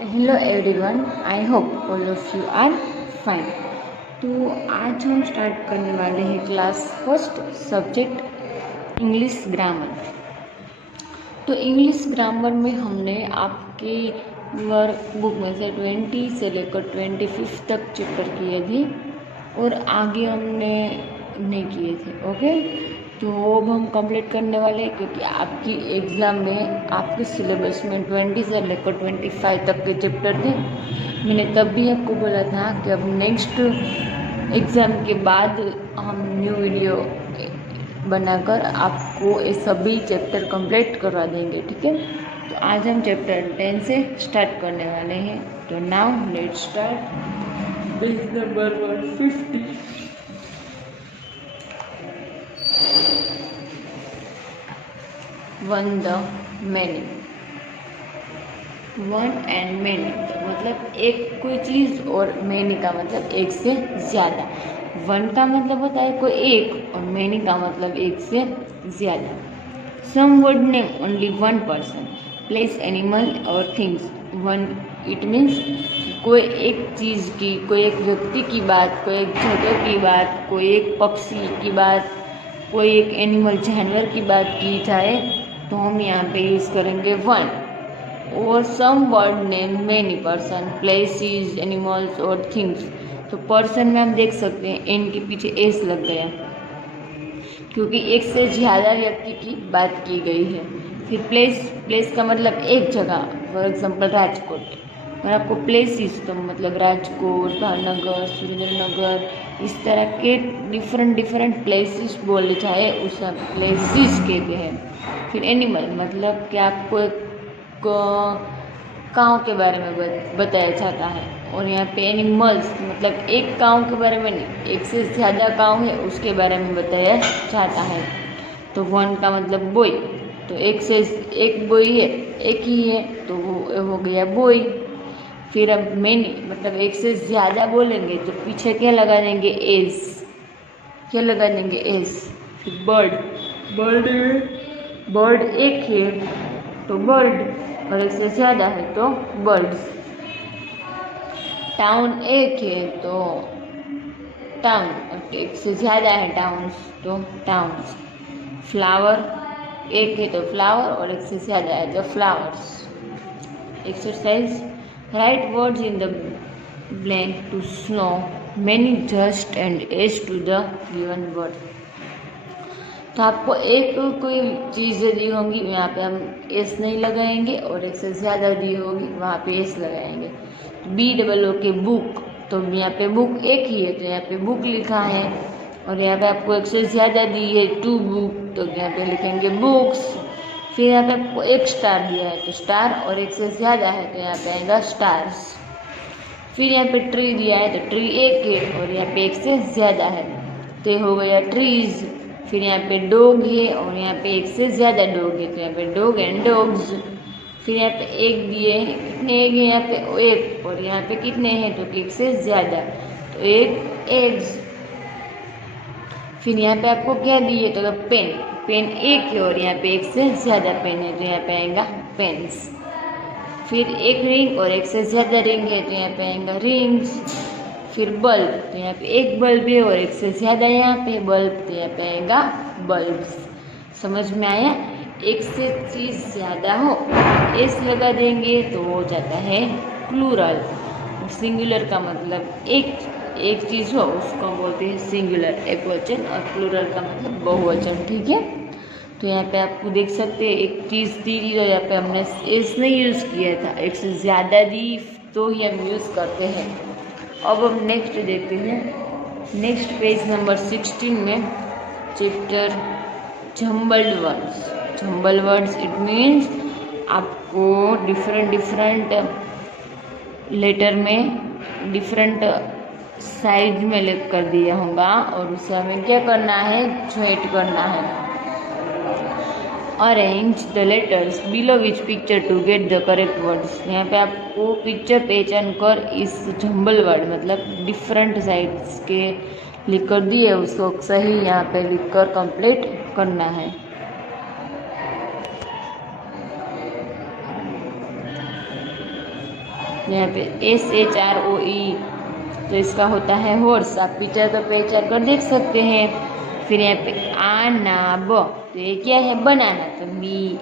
Hello everyone, I hope all of you are fine. तो आज हम स्टार्ट करने वाले हैं class first subject English grammar. तो इंग्लिश ग्रामर में हमने आपके वर्क बुक में से 20 से लेकर 25 तक चैप्टर किए थे और आगे हमने नहीं किए थे। ओके, तो अब हम कंप्लीट करने वाले हैं क्योंकि आपकी एग्ज़ाम में आपके सिलेबस में 20 से लेकर 25 तक के चैप्टर थे। मैंने तब भी आपको बोला था कि अब नेक्स्ट एग्ज़ाम के बाद हम न्यू वीडियो बनाकर आपको ये सभी चैप्टर कंप्लीट करवा देंगे, ठीक है। तो आज हम चैप्टर 10 से स्टार्ट करने वाले हैं। तो now let's start page number 150। One the many, one and many मतलब एक कोई चीज़ और मैनी का मतलब एक से ज़्यादा। वन का मतलब होता है कोई एक और मैनी का मतलब एक से ज़्यादा। Some word name only one person, place, animal और थिंग्स। वन इट मीन्स कोई एक चीज़ की, कोई एक व्यक्ति की बात, कोई एक जगह की बात, कोई एक पक्षी की बात, कोई एक एनिमल जानवर की बात की जाए तो हम यहाँ पे यूज़ करेंगे वन। और some word name many person, places, animals और थिंग्स। तो पर्सन में हम देख सकते हैं एन के पीछे एस लग गया क्योंकि एक से ज़्यादा व्यक्ति की बात की गई है। फिर प्लेस, प्लेस का मतलब एक जगह, फॉर एग्जांपल राजकोट। अगर आपको प्लेसेस तो मतलब राजकोट, भावनगर, सुरेंद्रनगर, इस तरह के डिफरेंट प्लेसेस बोले जाए उसे प्लेसेस कहते हैं। फिर एनिमल मतलब कि आपको एक काऊ के बारे में बताया जाता है। और यहाँ पे एनिमल्स मतलब एक काऊ के बारे में नहीं, एक से ज़्यादा काऊ है उसके बारे में बताया जाता है। तो वन का मतलब बॉय, तो एक से एक बॉय है, एक ही है तो वो हो गया बॉय। फिर अब मैनी मतलब एक से ज़्यादा बोलेंगे तो पीछे क्या लगा देंगे एस, क्या लगा देंगे एस। फिर बर्ड, बर्ड एक है तो बर्ड और एक से ज़्यादा है तो बर्ड्स। टाउन एक है तो टाउन और एक से ज़्यादा है टाउन्स तो टाउन्स। फ्लावर एक है तो फ्लावर और एक से ज़्यादा है तो flowers. Exercise, right words in the blank to snow many just and as to the given word. तो आपको एक कोई चीज़ें दी होंगी यहाँ पे हम एस नहीं लगाएंगे और एक से ज़्यादा दी होगी वहाँ पे एस लगाएंगे। BOO के बुक, तो यहाँ पे बुक एक ही है तो यहाँ पे बुक लिखा है। और यहाँ पे आपको एक से ज़्यादा दी है टू बुक तो यहाँ पे लिखेंगे बुक्स। फिर यहाँ पे आपको एक स्टार दिया है तो स्टार और एक से ज़्यादा है तो यहाँ पे आएगा स्टार्स। फिर यहाँ पे ट्री दिया है तो ट्री एक है और यहाँ पे एक से ज़्यादा है तो हो गया ट्रीज। फिर यहाँ पे डॉग है और यहाँ पे एक से ज़्यादा डॉग है तो यहाँ पे डॉग एंड डॉग्स। फिर यहाँ पे एक दिए हैं, कितने एग हैं यहाँ पे एक और यहाँ पे कितने हैं तो एक से ज़्यादा तो एक एग्स। फिर यहाँ पे आपको क्या दिए तो पेन, पेन एक है और यहाँ पे एक से ज़्यादा पेन है तो यहाँ पे आएगा पेन्स। फिर एक रिंग और एक से ज़्यादा रिंग है तो यहाँ पे आएगा रिंग्स। फिर बल्ब, तो यहाँ पे एक बल्ब है और एक से ज़्यादा यहाँ पे बल्ब तो यहाँ पे आएगा बल्ब्स। समझ में आया? एक से चीज़ ज़्यादा हो एस लगा देंगे तो हो जाता है प्लूरल। सिंगुलर का मतलब एक चीज़ हो उसको बोलते हैं सिंगुलर, एक वचन, और प्लूरल का मतलब बहुवचन, ठीक है। तो यहाँ पे आपको देख सकते हैं एक चीज़ दी थी तो यहाँ पे हमने एस नहीं यूज़ किया था, एक से ज़्यादा दी तो ही हम यूज़ करते हैं। अब हम नेक्स्ट देखते हैं। नेक्स्ट पेज नंबर 16 में chapter jumbled words. Jumble words it means आपको डिफरेंट लेटर में डिफरेंट साइज में लिख कर दिया होगा और उसे हमें क्या करना है, ज्वाइंट करना है। Arrange the letters below which picture to get the correct words. यहाँ पे आपको पिक्चर पहचान कर इस जम्बल वर्ड मतलब डिफरेंट साइड्स के लिख कर दिए उसको सही यहाँ पे लिख कर कंप्लीट करना है। यहाँ पे SHROE, तो इसका होता है हॉर्स। आप पिक्चर का पहचान कर देख सकते हैं। फिर यहाँ पे ANAB, तो ये क्या है? बनाना। तो BANANA,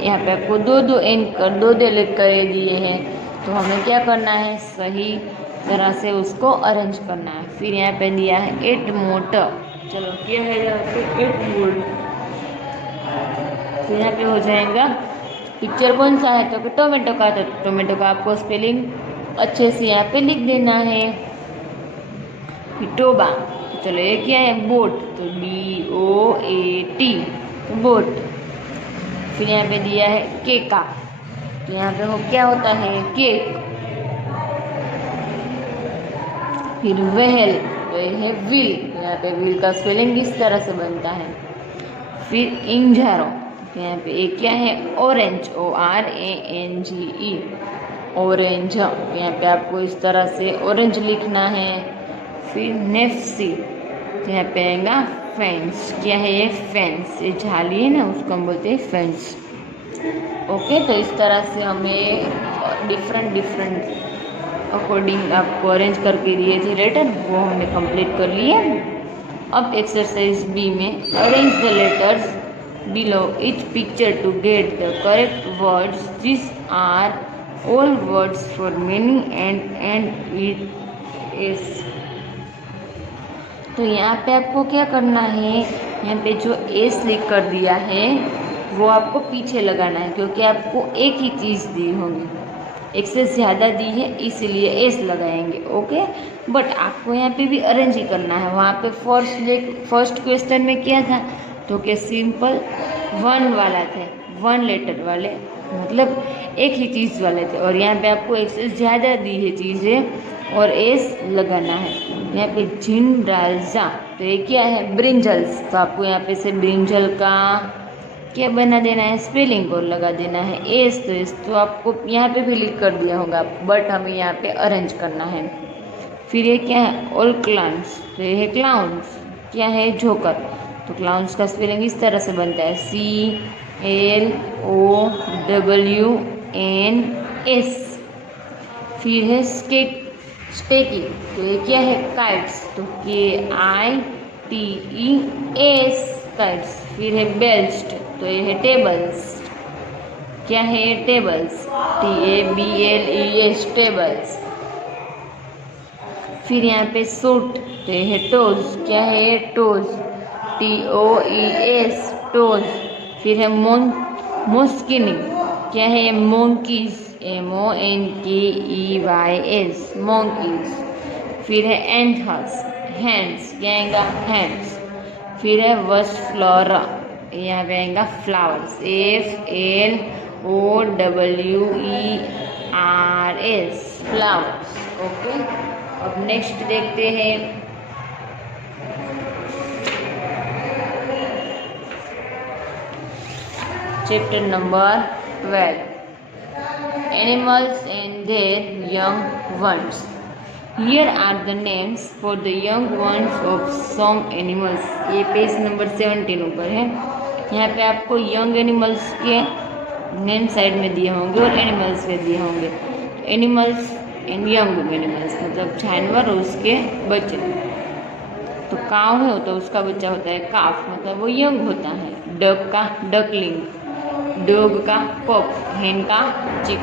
यहाँ पे आपको दो एन कर दो करे दिए हैं, तो हमें क्या करना है? सही तरह से उसको अरेंज करना है। फिर यहाँ पे दिया है 8 मोटर, चलो क्या है यहाँ पे? 8 वोल्ट। फिर यहाँ पे हो जाएगा पिक्चर कौन सा है? तो टोमेटो का। तो टोमेटो का आपको स्पेलिंग अच्छे से यहाँ पे लिख देना है। टोबा, तो चलो ये क्या है? बोट, तो BOAT, तो बोट। फिर यहाँ पे दिया है केका, तो यहाँ पे वो क्या होता है? केक। फिर वेहल, तो ये है व्हील, तो यहाँ पे व्हील का स्पेलिंग इस तरह से बनता है। फिर इंजारो, तो यहाँ पे ये क्या है? Orange, ORANGE, orange. यहाँ पे आपको इस तरह से ऑरेंज लिखना है। फिर नेफ्सी, तो यहाँ पे आएगा फेंस। क्या है ये? फेंस, ये जाली है ना, उसको हम बोलते हैं फेंस। ओके, तो इस तरह से हमें डिफरेंट अकॉर्डिंग आपको अरेंज करके दिए थे लेटर, वो हमने कंप्लीट कर लिए। अब एक्सरसाइज B में arrange the letters below each picture to get the correct words. These are all words for meaning and end with S. तो यहाँ पे आपको क्या करना है? यहाँ पे जो S लिख कर दिया है वो आपको पीछे लगाना है, क्योंकि आपको एक ही चीज़ दी होगी, एक से ज़्यादा दी है इसीलिए S लगाएंगे। ओके, बट आपको यहाँ पे भी अरेंज ही करना है। वहाँ पे फर्स्ट क्वेश्चन में क्या था? तो क्या सिंपल 1 वाला थे, 1 लेटर वाले, मतलब एक ही चीज़ वाले थे, और यहाँ पे आपको एक से ज़्यादा दी है चीज़ें और S लगाना है। यहाँ पे जिंडालजा, तो ये क्या है? ब्रिंजल्स, तो आपको यहाँ पे से ब्रिंजल का क्या बना देना है? स्पेलिंग और लगा देना है एस। तो एस तो आपको यहाँ पे भी लिख कर दिया होगा, बट हमें यहाँ पे अरेंज करना है। फिर ये क्या है? ऑल क्लाउन्स, तो ये है क्लाउन्स। क्या है? जोकर, तो क्लाउन्स का स्पेलिंग इस तरह से बनता है CLOWNS। फिर है स्टेकी, तो ये क्या है? काइट्स, तो KITES, काइट्स। फिर है बेल्स्ट, तो ये है टेबल्स। क्या है? Tables, TABLES, tables. फिर यहाँ पे सूट, तो ये है टोज। क्या है? Toes, TOES, toes. फिर है मोस्किनी, क्या है? Monkeys, MONKEYS, monkeys. फिर है एंथस, हैंड्स, क्या आएगा? हैंड्स। फिर है वस फ्लोरा, यहाँ पे आएगा फ्लावर्स, FLOWERS, फ्लावर्स। ओके, अब नेक्स्ट देखते हैं। Chapter number 12, animals and there young ones. Here are the names for the young ones of some animals. ये पेज नंबर 17 ऊपर है। यहाँ पे आपको यंग एनिमल्स के नेम साइड में दिए होंगे और एनिमल्स के दिए होंगे। एनिमल्स एंड यंग एनिमल्स मतलब जानवर और उसके बच्चे। तो काव है तो उसका बच्चा होता है काफ, मतलब वो यंग होता है। डक का डकलिंग, डॉग का पप, हेन का चिक।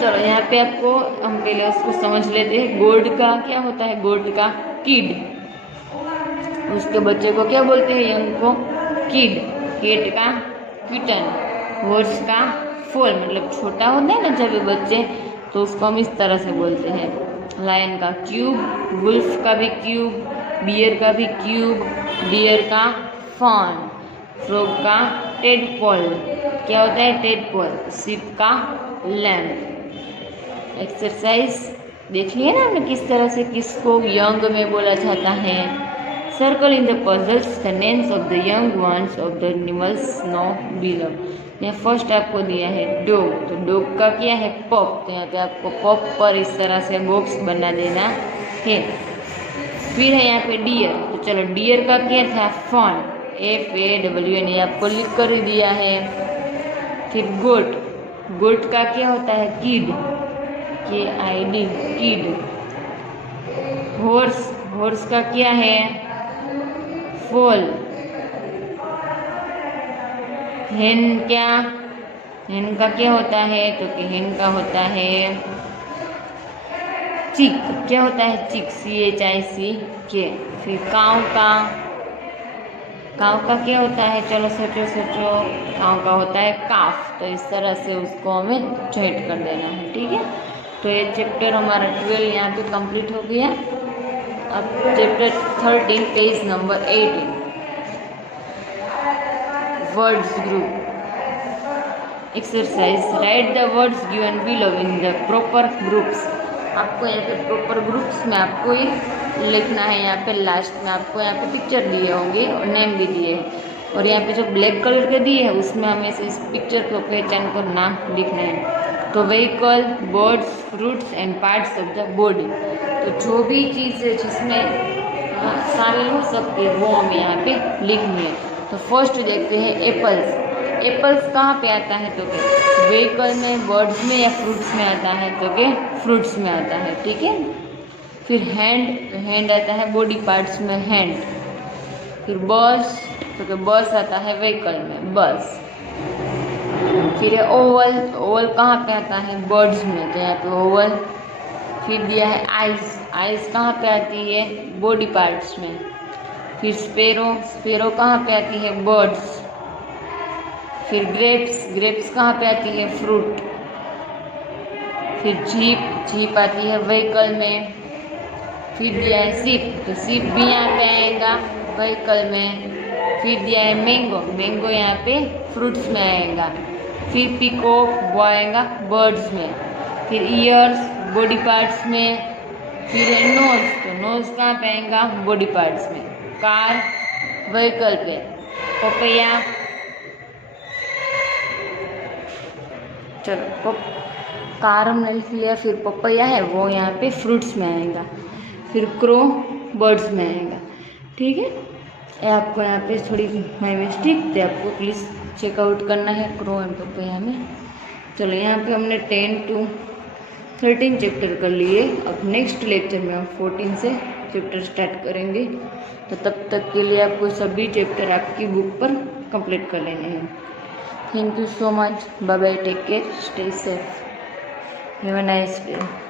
चलो यहाँ पे आपको हम पहले उसको समझ लेते हैं। गोड का क्या होता है? गोड का किड, उसके बच्चे को क्या बोलते हैं? यंग को किड। केट का किटन, हॉर्स का फोल, मतलब छोटा होता है ना जब ये बच्चे, तो उसको हम इस तरह से बोलते हैं। लायन का क्यूब, वुल्फ का भी क्यूब, बियर का भी क्यूब, डियर का फॉन, फ्रॉग का टेडपोल, क्या होता है? टेडपोल। शिप का लैम्प। एक्सरसाइज देख लिए ना हमने किस तरह से किसको यंग में बोला जाता है। Circle in the puzzles the names of the young ones of the animals no below. यहाँ फर्स्ट आपको दिया है डॉग, तो डॉग का क्या है? पप, तो यहाँ पे आपको पप पर इस तरह से बॉक्स बना देना है। फिर है यहाँ पे डियर, तो चलो डियर का क्या था, फन, FAWN आपको लिख कर ही दिया है। फिर गोट, गोट का क्या होता है, kid, KID, kid. Horse, horse का क्या है, फोल। हेन, क्या, हेन का क्या होता है, तो कि हेन का होता है चिक, क्या होता है, चिक, CHICK। फिर काऊ का, काऊ का क्या होता है, चलो सोचो सोचो, काऊ का होता है काफ। तो इस तरह से उसको हमें जॉइंट कर देना है, ठीक है। तो ये चैप्टर हमारा 12 यहाँ पे कंप्लीट हो गया। अब chapter 13 page number 18, words group exercise, right the words given below in the proper groups. आपको यहाँ पे प्रॉपर ग्रुप्स में आपको ये लिखना है। यहाँ पे लास्ट में आपको यहाँ पे पिक्चर दिए होंगे और नेम भी दिए हैं, और यहाँ पे जो ब्लैक कलर के दिए हैं उसमें हमें से इस पिक्चर को पहचान कर नाम लिखना है। तो vehicle, birds, fruits and parts of the body, तो जो भी चीज़ है जिसमें शामिल हो सकती है वो हमें यहाँ पे लिखनी है। तो फर्स्ट देखते हैं एप्पल्स। एप्पल्स कहाँ पे आता है, तो क्या व्हीकल में, बर्ड्स में या फ्रूट्स में आता है, तो क्या फ्रूट्स में आता है, ठीक है। फिर हैंड, तो हैंड आता है बॉडी पार्ट्स में, हैंड। फिर बस, तो क्या बस आता है व्हीकल में, बस। फिर है ओवल, ओवल कहाँ पे आता है, बर्ड्स में, तो यहाँ पे ओवल। फिर दिया है आइज, आइज कहाँ पे आती है, बॉडी पार्ट्स में। फिर स्पेरो, स्पेरो कहाँ पे आती है, बर्ड्स। फिर ग्रेप्स, ग्रेप्स कहाँ पे आती है, फ्रूट। फिर जीप, जीप आती है व्हीकल में। फिर दिया है सीप, तो सीप भी यहाँ पे आएगा व्हीकल में। फिर दिया है मैंगो, मैंगो यहाँ पे फ्रूट्स में आएगा। फिर पीकॉक, वो आएगा बर्ड्स में। फिर ईयर्स, बॉडी पार्ट्स में। फिर है नोज, तो नोज कहाँ पे आएगा, बॉडी पार्ट्स में। कार, व्हीकल पे। पपैया, चलो कार हमने लिख लिया। फिर पपैया है वो यहाँ पे फ्रूट्स में आएगा। फिर क्रो बर्ड्स में आएगा, ठीक है। ये आपको यहाँ पे थोड़ी माई मिस्टेक थी, आपको प्लीज़ चेकआउट करना है क्रो एंड पपैया में। चलो यहाँ पे हमने 10 to 13 चैप्टर कर लिए। अब नेक्स्ट लेक्चर में हम 14 से चैप्टर स्टार्ट करेंगे। तो तब तक के लिए आपको सभी चैप्टर आपकी बुक पर कंप्लीट कर लेने हैं। Thank you so much. Bye bye. Take care. Stay safe. Have a nice day.